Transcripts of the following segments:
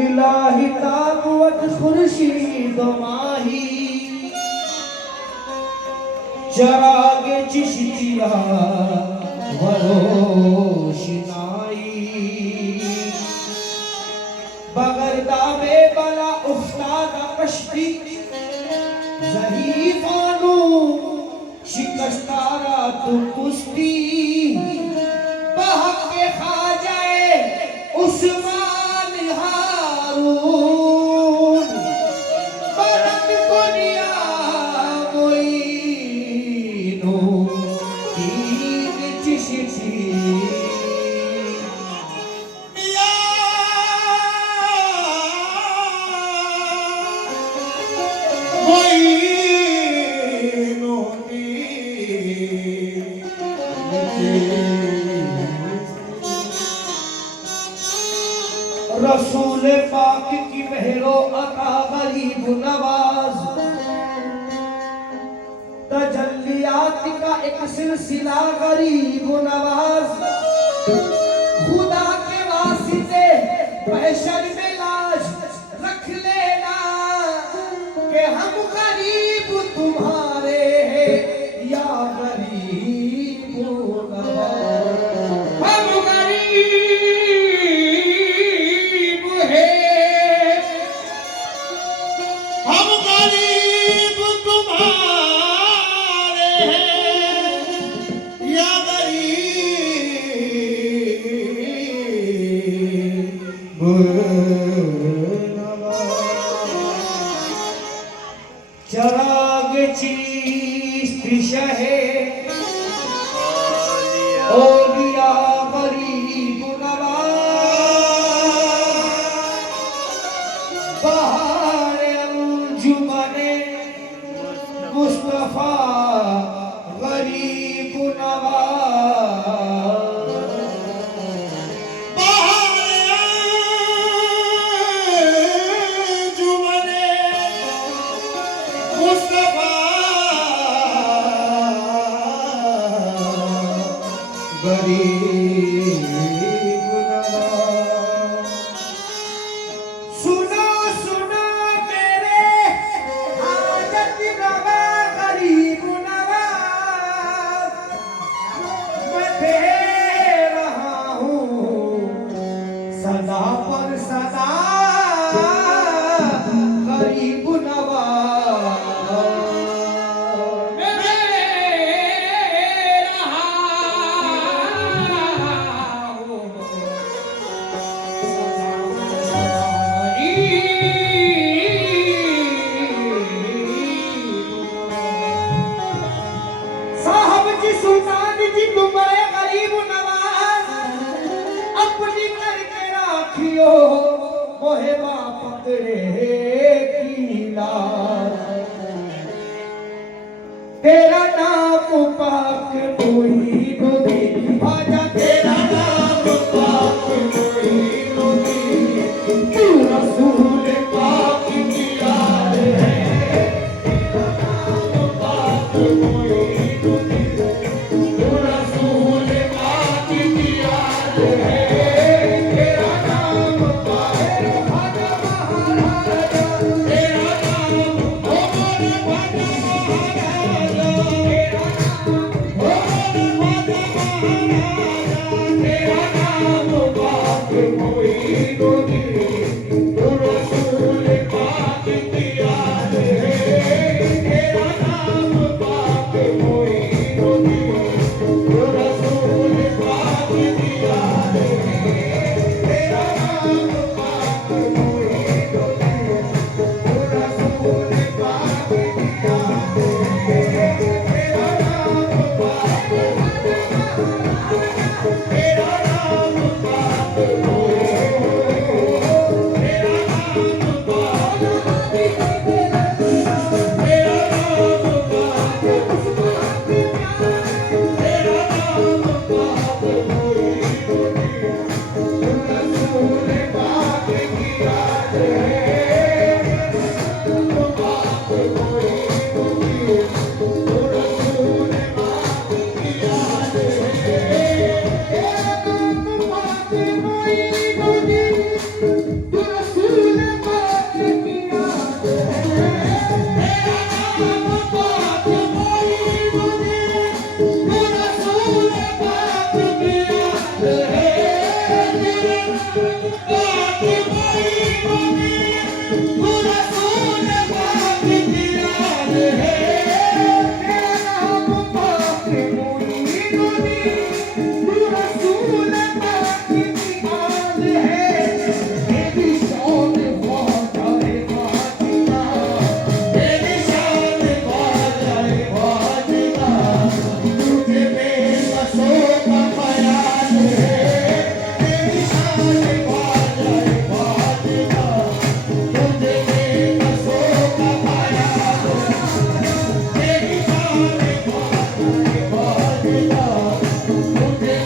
इलाही ताबुत खुर्शीद माही चरागे चिश्तिया वरोशनाई बगरदा में बला उस्ताद कश्ती ज़हीफानू शिकस्तारा तू कुश्ती बहक के खा जाए उस्मान हारून बरक दुनिया मोइनो दीन चिश्ती रसूल पाक की मेहरो अता गरीब नवाज तजल्लियात का एक सिलसिला गरीब नवाज खुदा के वास्ते महशर में लाज रख लेना कि हम गरीब तुम्हारे हैं या गरीब नवाज हम गरीब तुम्हारे हैं या गरीब चराग चिश्ती शहे औलिया गरीब नवाज बहार अंजुमने मुस्तफा गरीब नवाज बहार अंजुमने मुस्तफा गरीब नवाज सुनो सुनो मेरे हाजत रवा गरीब नवाज मैं दे रहा हूँ सदा पर सदा गरीब नवाज मैं दे रहा हूँ साहब जी सुल्तान जी तुम्हारे गरीब नवाज अपनी करके राखियो मोहे मां पकड़े की लाज तेरा नाम पाक कोई नदी आजा तेरा नाम पाक कोई नदी तू रसूल पाक की याद है तेरा नाम पाक कोई नदी तू रसूल पाक की याद है तेरा नाम पाक आजा महाराजा तेरा नाम ओ मोरे भाजा महाराजा तेरा नाम तू रसूल पाक की आन है, तेरी शान ख्वाजाए फातिमा, तेरी शान ख्वाजाए फातिमा, तुझे बेबसों का ख्याल है, तेरी शान ख्वाजाए फातिमा, तुझे बेबसों का ख्याल है, तेरी शान ख्वाजाए फातिमा, तुझे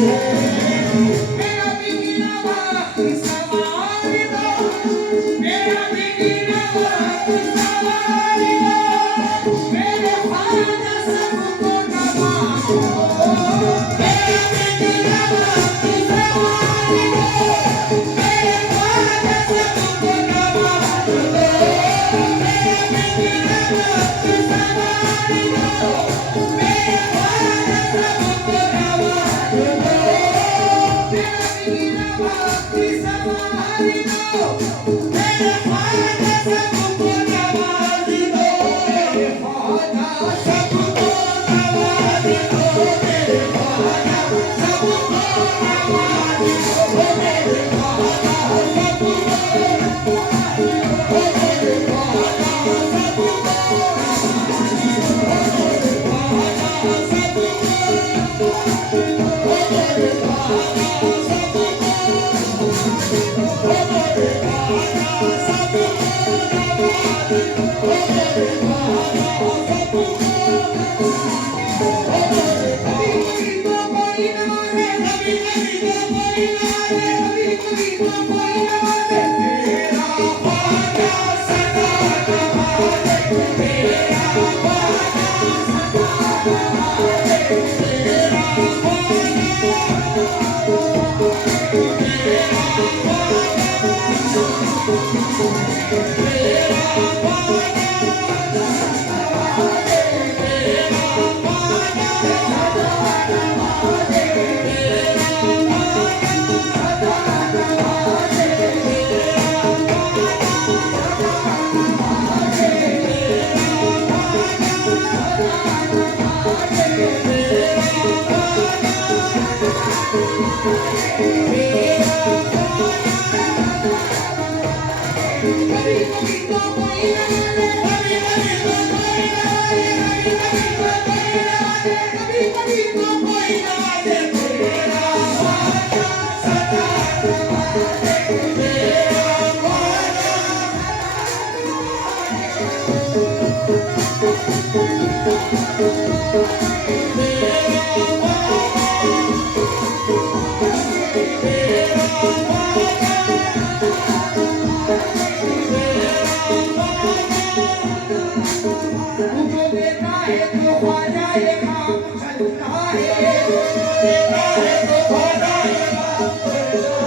मेरा बिगड़ा वक्त संवार दो, मेरा बिगड़ा वक्त संवार दो, मेरे ख्वाजा सबको नवाज दो। मेरा बिगड़ा वक्त संवार दो, मेरे ख्वाजा सबको नवाज दो। मेरा बिगड़ा वक्त संवार दो, मेरे ख्वाजा सबको नवाज दो। मेरा बिगड़ा वक्त संवार दो, मेरे ख्वाजा सबको नवाज दो। मेरे ख्वाजा सबको नवाज दो, मेरे ख्वाजा सबको नवाज दो। मेरे ख्वाजा सबको नवाज दो, मेरे ख्वाजा सबको तुझको देता है तो ख्वाजा ये काम चलता है। तुझको देता है तो ख्वाजा ये काम चलता है।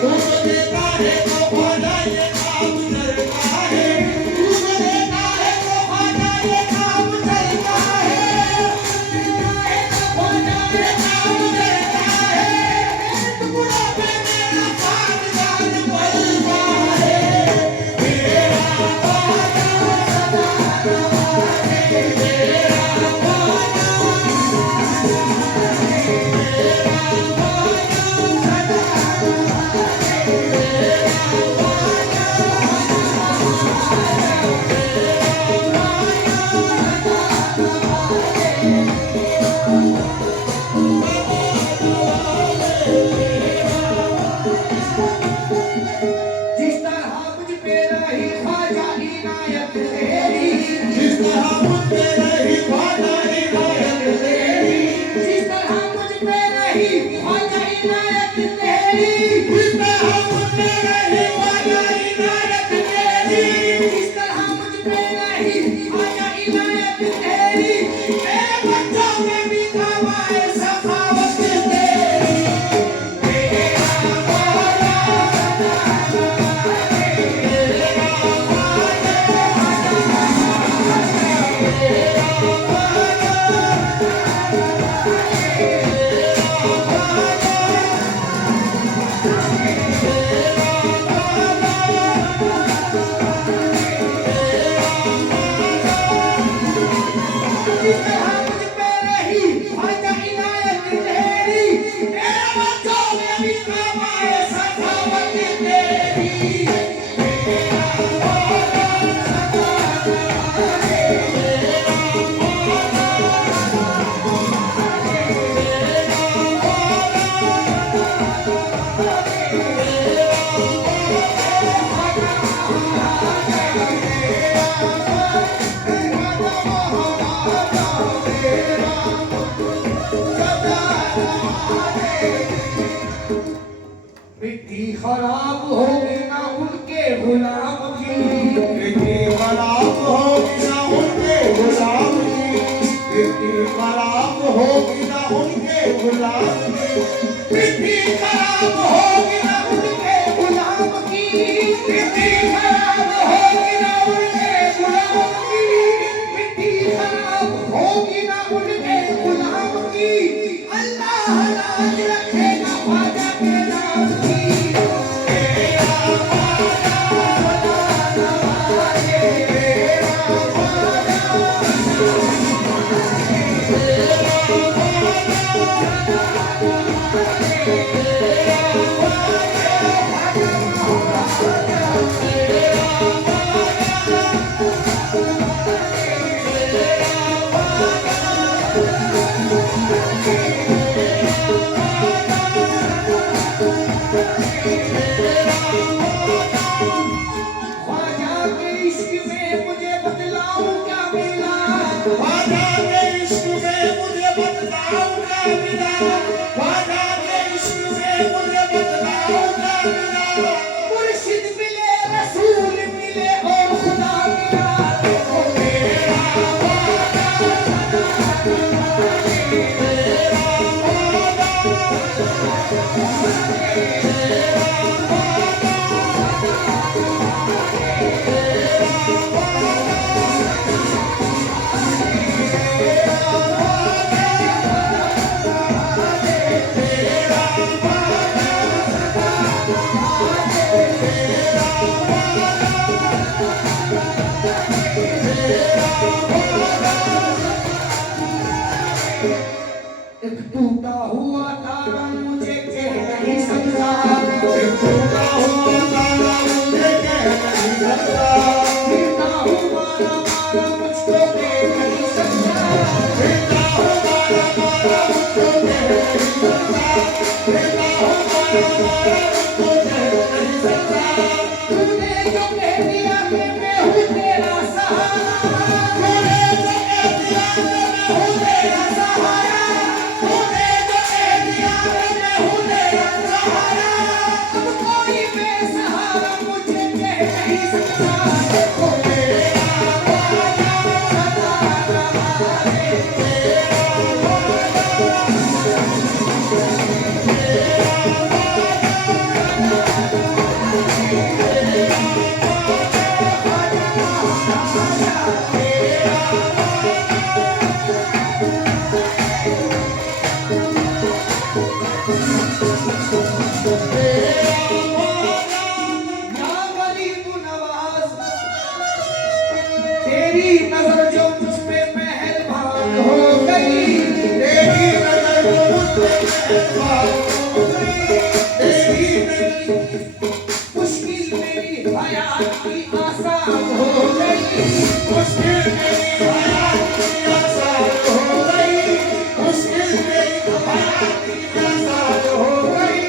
तुझको देता है तो ख्वाजा ये काम चलता है। तुझको देता है तो ख्वाजा ये काम चलता है। देता है तो ख्वाजा ये काम चलता है। टुकड़ों पे मेरा खानदान पलता है। मेरा ख्वाजा सदा नवाजे, मेरा ख्वाजा जिस तरह मुझ पे रही ख्वाजा इनायत तेरी, जिस तरह मुझ पे रही ख्वाजा इनायत तेरी, जिस तरह मुझ पे रही ख्वाजा इनायत तेरी, जिस तरह मुझ पे रही ख्वाजा इनायत तेरी, जिस तरह मुझ पे रही ख्वाजा इनायत तेरी, मेरे बच्चों में भी दवाए सखावत तेरी। मेरा ख्वाजा मिट्टी खराब होगी ना उनके गुलाम की, मिट्टी खराब होगी ना उनके गुलाम की, मिट्टी खराब होगी ना उनके गुलाम की, मिट्टी खराब होगी ना उनके गुलाम की, मिट्टी खराब होगी ना उनके गुलाम की, मिट्टी खराब होगी ना उनके गुलाम की। अल्लाह लाज रखेगा ख्वाजा के नाम की। ख्वाजा के इश्क में मुझे बतलाओ क्या मिला, ख्वाजा के इश्क में मुझे बतलाओ क्या मिला, ख्वाजा के इश्क में मुझे बतलाओ क्या मिला। मुर्शिद मिले, रसूल मिले और खुदा मिला। एक टूटा हुआ तारा मुझे कह नहीं सकता, एक टूटा हुआ तारा मुझे कह नहीं सकता, फिरता हूँ मारा मारा मुझको कह नहीं सकता, फिरता हूँ मारा मारा मुझको कह नहीं सकता, फिरता हूँ मारा मारा मुझको कह नहीं सकता। तूने जो कह दिया कि मैं हूँ तेरा सहारा, तूने जो कह दिया कि मैं हूँ तेरा सहारा, अब कोई बेसहारा मुझे कह नहीं सकता। तेरी नजर जो मुझ पे मेहरबान हो गई, तेरी नजर जो मुझ पे मेहरबान हो गई, तेरी मेरी मुश्किल मेरी हयात की आसान हो गई, मुश्किल मेरी हयात की आसान हो गई, मुश्किल मेरी हयात की आसान हो गई।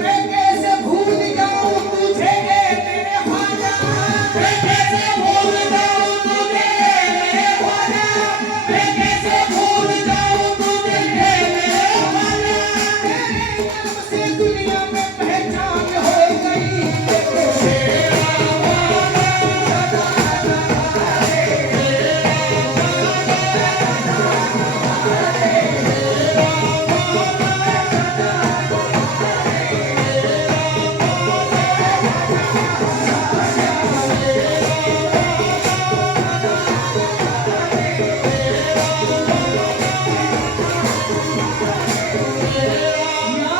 मैं कैसे भूल जाऊं तुझे मेरे ख्वाजा, मैं कैसे भूल जाऊं तुझे मेरे ख्वाजा, मैं कैसे भूल जाऊं तुझे मेरे ख्वाजा। तेरे नाम से दुनिया में पहचान हो गई, तेरा ख्वाजा सदा रहे, या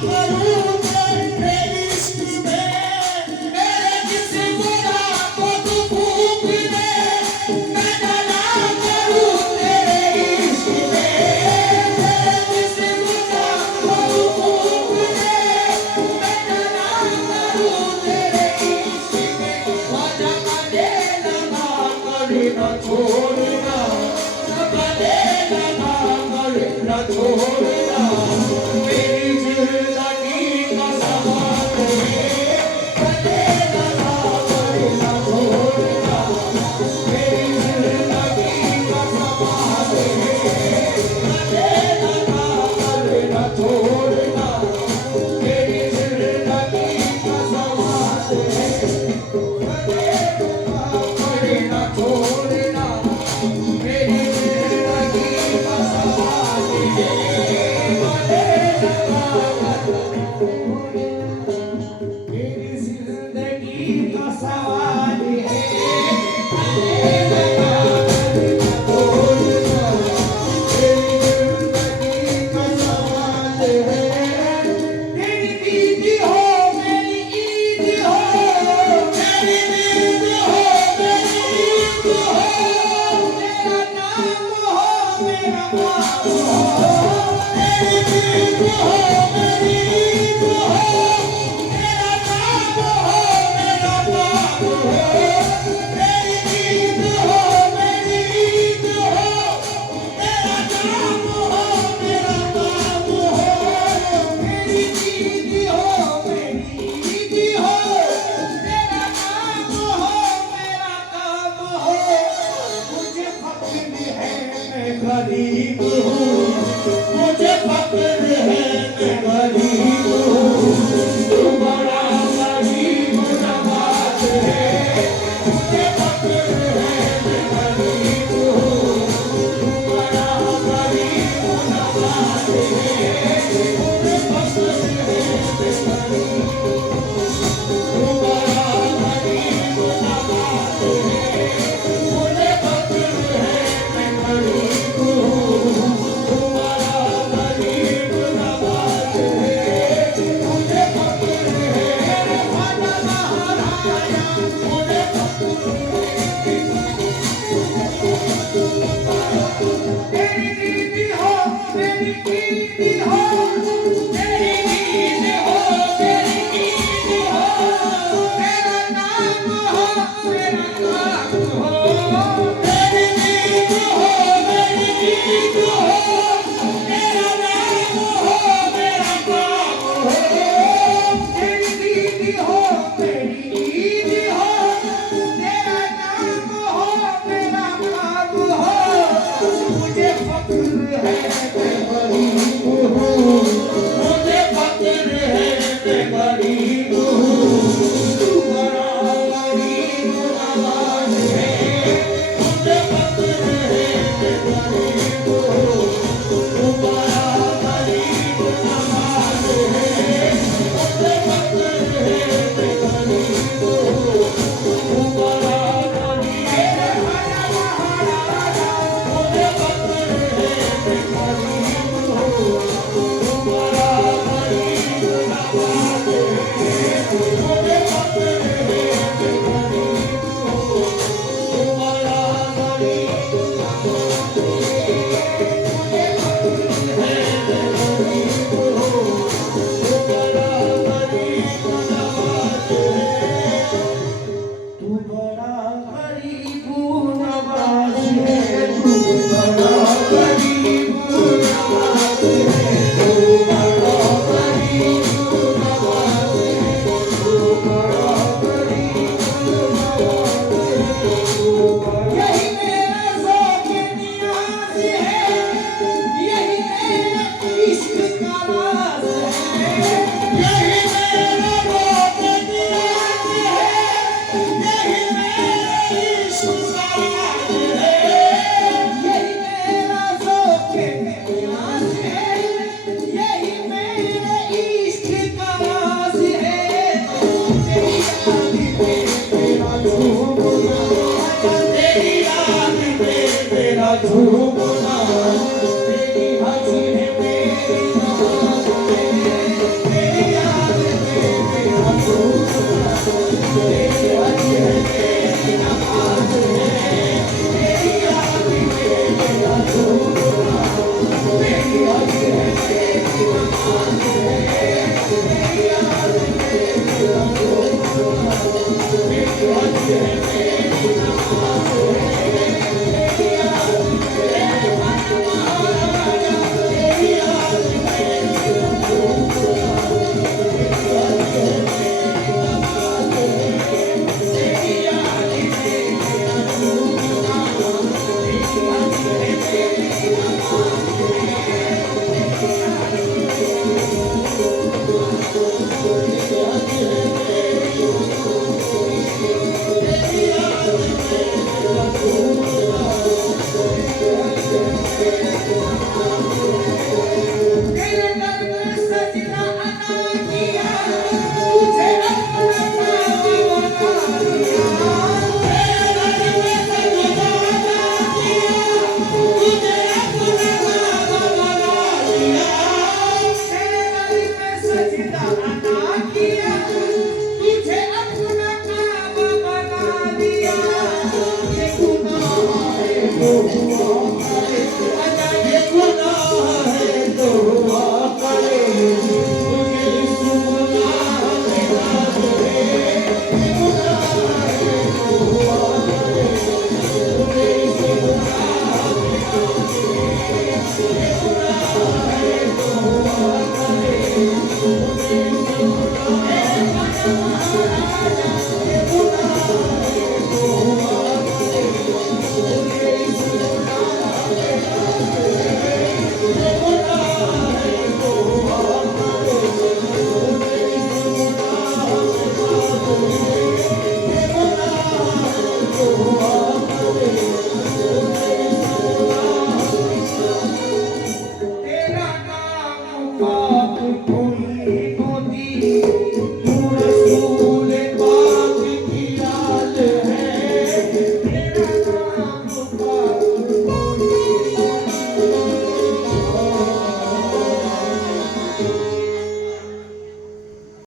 करूं तेरे इश्क में, मेरे जिस्म को तू फूंक दे, मैं डला करूं तेरे इश्क में, मेरे जिस्म को तू फूंक दे, मैं डला करूं तेरे इश्क में। ख्वाजा गले लगा कर न छोड़ना, गले लगा कर न छोड़ना, मेरी जिंदगी का सवाल है, गले लगा कर न छोड़ना, मेरी जिंदगी का सवाल है, गले लगा कर न छोड़ना, मेरी जिंदगी का सवाल है, गले लगा कर न छोड़ना, मेरी जिंदगी का सवाल है, गले लगा मेरी जिंदगी का सवाल है, गले लगा छोड़ना, मेरी जिंदगी का सवाल है। तेरी दीदी हो मेरी ईद हो, मेरी दीद हो मेरी ईद हो, तेरा नाम हो मेरा नाम हो, तेरी दीद हो मेरी ईद हो, किया तुझे अपना बना लिया तेरा दिल से गुजारा किया तुझे अपना बना लिया तेरा दिल से सजदा अदा किया तुझे अपना बना लिया ये गुनाह है तो हुआ करे अदा ये गुनाह है तो हुआ करे तुझे इस गुनाह में याद है ये गुनाह है तो हुआ करे तुझे इस गुनाह में याद है ये गुनाह है तो हुआ करे तुझे इस गुनाह में